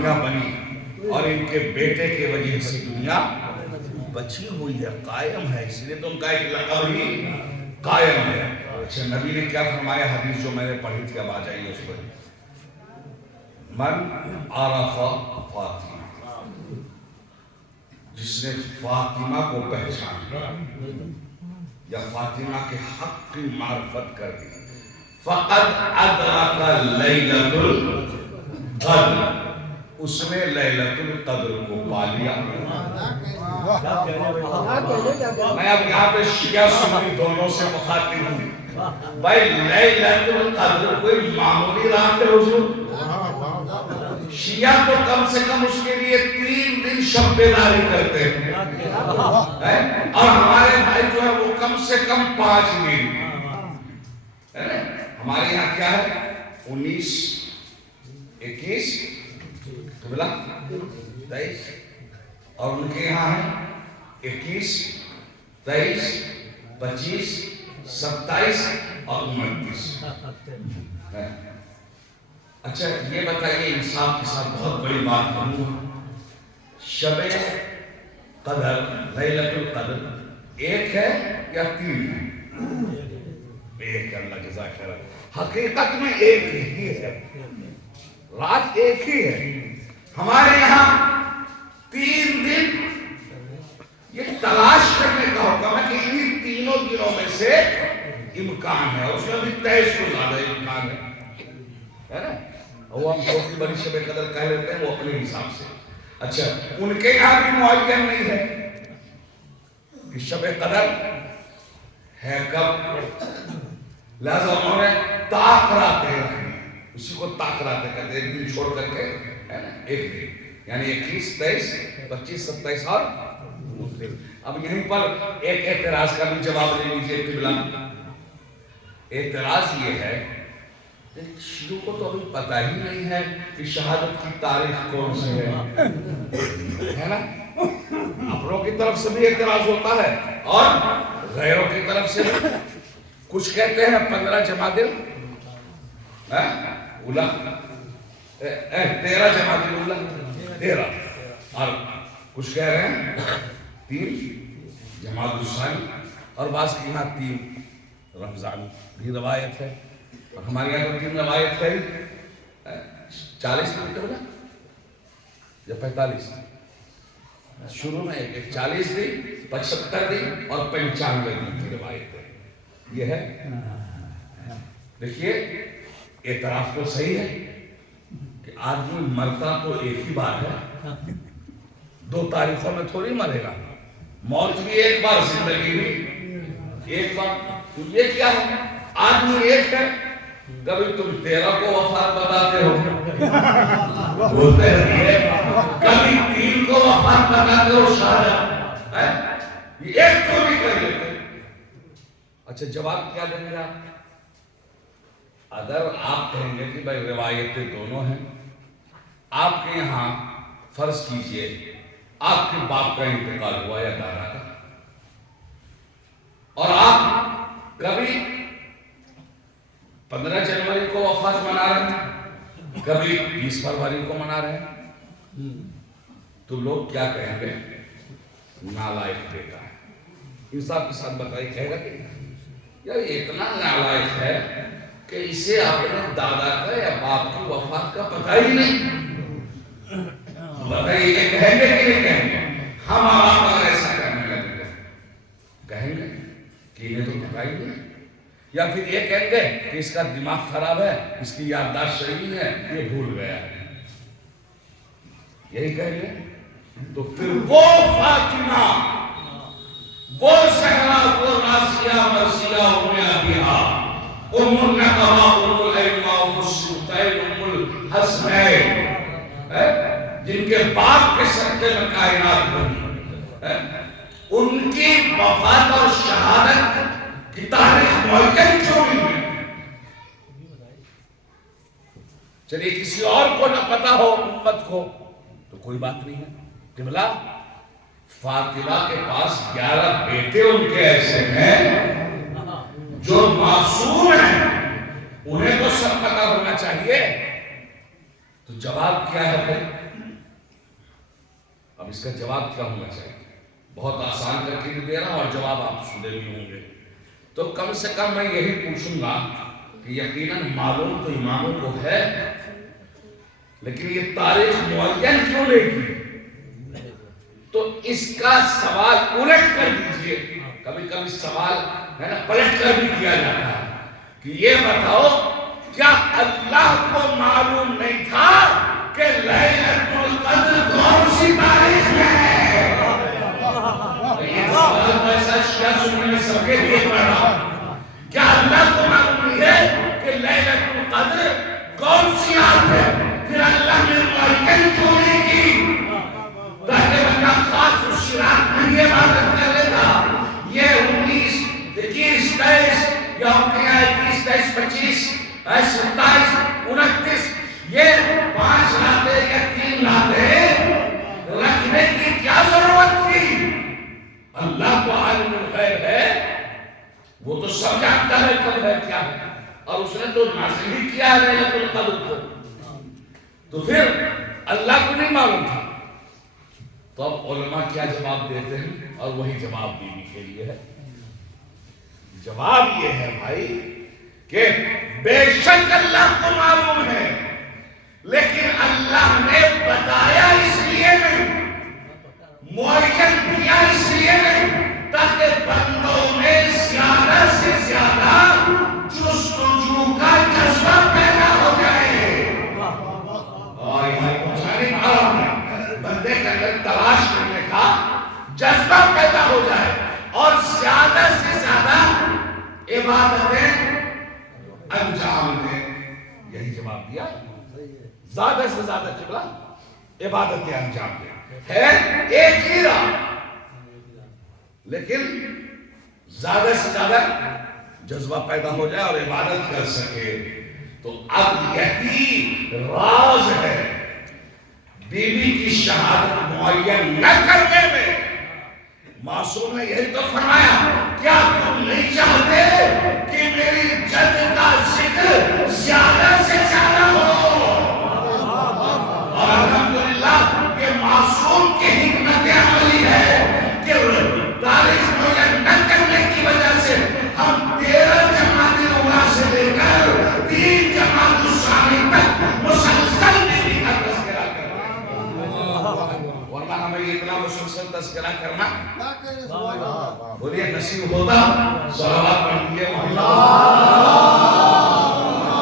دنیا بنی اور ان کے بیٹے کے وجہ سے دنیا بچی ہوئی ہے، قائم ہے، اس لیے تو ان کا ایک لقب ہی قائم ہے۔ اچھا نبی نے کیا فرمایا؟ حدیث جو میں نے پڑھی تھی، اب آ جائیے اس پر، من عرف فاطمہ، جس نے فاطمہ کو پہچانا یا فاطمہ کے حق کی معرفت کر دی، فقد ادرک لیلۃ القدر، اس نے لیلۃ القدر کو پا لیا۔ میں اب یہاں پہ شیعہ سنی دونوں سے مخاطب ہوں، بھائی لیلۃ القدر کوئی معمولی رات ہے حضور؟ شیعہ تو کم سے کم اس کے لیے 3 دن شب بیداری کرتے ہیں، اور ہمارے بھائی جو ہے وہ کم سے کم 5 دن۔ ہمارے یہاں کیا ہے؟ 19 21 23، اور ان کے یہاں ہے 21 23 25 27 اور 29۔ اچھا یہ بتائیے انصاف کے ساتھ بہت بڑی بات کروں گا، شب قدر لیلۃ القدر ایک ہے یا 3 ہے؟ ایک ہے، اللہ جزاک خیر۔ حقیقت میں ایک ہی ہے، رات ایک ہی ہے۔ ہمارے یہاں 3 دن یہ تلاش کرنے کا حکم ہے کہ انہی تینوں دنوں میں سے امکان ہے، اس میں بھی 23 کو زیادہ امکان ہے نا؟ وہ ہم چھوٹی بڑی شب قدر کہہ لیتے ہیں وہ اپنے حساب سے۔ اچھا ان کے یہاں بھی معین نہیں ہے کہ شب قدر ہے کب، لہذا انہوں نے تاخراتیں رکھنی، اسی کو تاخراتیں کہتے ہیں، ایک دن چھوڑ کر کے، ہے نا، ایک دن، یعنی 21 23 25 27 اور 29۔ اب یہیں پر ایک اعتراض کا بھی جواب لے لیجیے قبلہ۔ اعتراض یہ ہے کہ شیعوں کو تو ابھی پتہ ہی نہیں ہے کہ شہادت کی تاریخ کون سی ہے نا؟ اپنوں کی طرف سے بھی اعتراض ہوتا ہے اور غیروں کی طرف سے بھی۔ کچھ کہتے ہیں 15 جمادی الاولیٰ، 13 جمادی الاولیٰ 13، اور کچھ کہہ رہے ہیں 3 جمادی الثانی، اور بعض کے یہاں 3 رمضان بھی روایت ہے، اور ہمارے یہاں تو 3 روایت ہے۔ 40 دن ہوگا یا 45؟ شروع میں 40 دن، 75 دن اور 95 دن کی روایت ہے۔ یہ ہے، دیکھیے اعتراف تو صحیح ہے کہ آدمی مرتا تو ایک ہی بار ہے، 2 تاریخوں میں تھوڑی مرے گا، موت بھی ایک بار، زندگی بھی ایک بار۔ تو یہ کیا ہے؟ آدمی ایک ہے، کبھی تم 13 کو وفات بتاتے ہو بولتے رہیے، کبھی 3 کو وفات بتاتے ہو شہادت، یہ ایک کو بھی کر لیتے۔ اچھا جواب کیا دیں گے آپ؟ اگر آپ کہیں گے کہ بھائی روایتیں دونوں ہیں، آپ کے یہاں فرض کیجئے آپ کے باپ کا انتقال ہوا یا دادا کا، اور آپ کبھی 15 جنوری کو وفات منا رہے ہیں، کبھی 20 فروری کو منا رہے ہیں، تو لوگ کیا کہیں گے؟ نالائق بیٹا ہے۔ انصاف کے ساتھ بتائیے، کہے گا کہ یار یہ اتنا نالائق ہے کہ اسے اپنے دادا کا یا باپ کی وفات کا پتہ ہی نہیں۔ بتائیے یہ کہیں گے کہ نہیں کہیں گے؟ ہم آپ ایسا کرنے لگے گا، کہیں گے کہ انہیں تو پتہ ہی نہیں، یا پھر یہ کہیں گے کہ اس کا دماغ خراب ہے، اس کی یادداشت صحیح نہیں ہے، یہ بھول گیا ہے، یہی کہیں گے۔ تو پھر وہ فاطمہ، وہ زہرا، وہ ناسیہ مرثیہ ام ابیہا، ام النقبہ، ام الائمہ، ام السبطین، ام الحسنین، جن کے باپ کے صدقے میں کائنات بنی، ان کی وفات اور شہادت کی تاریخ معین کیوں نہیں ہے؟ چلیے کسی اور کو نہ پتا ہو امت کو تو کوئی بات نہیں ہے۔ قبلہ فاطمہ کے پاس 11 بیٹے ان کے ایسے ہیں جو معصوم ہیں، انہیں تو سب پتا ہونا چاہیے۔ تو جواب کیا ہے پھر؟ اب اس کا جواب کیا ہونا چاہیے؟ بہت آسان کر کے بھی دے رہا ہوں اور جواب آپ سنے بھی ہوں گے. تو کم سے کم میں یہی پوچھوں گا کہ یقیناً معلوم تو اماموں کو ہے، لیکن یہ تاریخ معین کیوں نہیں کی؟ تو اس کا سوال الٹ کر دیجئے. کبھی کبھی سوال ہے نا پلٹ کر بھی کیا جاتا ہے کہ یہ بتاؤ کیا اللہ کو معلوم نہیں تھا کہ لیلۃ القدر کون سی تاریخ میں ہے؟ یہ سوال ایسا شیعہ سنی میں سب کے لیے پڑھ رہا ہوں. کیا اللہ کو معلوم نہیں ہے کہ لیلۃ القدر کون سی رات ہے؟ پھر اللہ نے معین کیوں نہیں کی؟ تاکہ بندہ خاص اسی رات میں یہ عبادت کر لیتا. یہ 19 21 23 یا 21 23 25 27 29 یہ 5 راتیں یا 3 راتیں رکھنے کی کیا ضرورت تھی؟ اللہ تو عالم الغیب ہے، وہ تو سب جانتا ہے کب ہے کیا ہے، اور اس نے تو نازل ہی کیا ہے لیلۃ القدر کو. تو پھر اللہ کو نہیں معلوم تھا. تو اب علماء کیا جواب دیتے ہیں؟ اور وہی جواب بی بی کے لیے ہے. جواب یہ ہے بھائی کہ بے شک اللہ کو معلوم ہے، لیکن اللہ نے بتایا اس لیے نہیں، معین کیا اس لیے نہیں، تاکہ بندوں میں زیادہ سے زیادہ جستجو کا جذبہ پیدا ہو جائے. اور یہاں پہنچانے کا بندے کے اندر تلاش کرنے کا جذبہ پیدا ہو جائے اور زیادہ سے زیادہ عبادتیں انجام دیں. یہی جواب دیا، زیادہ سے زیادہ چلا عبادتیں انجام دیں. ہے ایک ہی رات، لیکن زیادہ سے زیادہ جذبہ پیدا ہو جائے اور عبادت کر سکے. تو اب یہی راز ہے بی بی کی شہادت معین نہ کرنے میں. معصوم نے یہی تو فرمایا، کیا تم نہیں چاہتے کہ میری جد کا ذکر زیادہ سے زیادہ ہو؟ اور الحمدللہ یہ معصوم کی حکمت عملی ہے کہ تاریخ معین نہ کرنے کی وجہ سے ہم 13 جماعت اولیاء سے لے کر 3 جماعت الثانی تک مسلسل بیوی کا تذکرہ کرتے ہیں. ورنہ ہمیں اتنا مسلسل تذکرہ کرنا بولیے نصیب ہوتا. صلوات پڑھیے.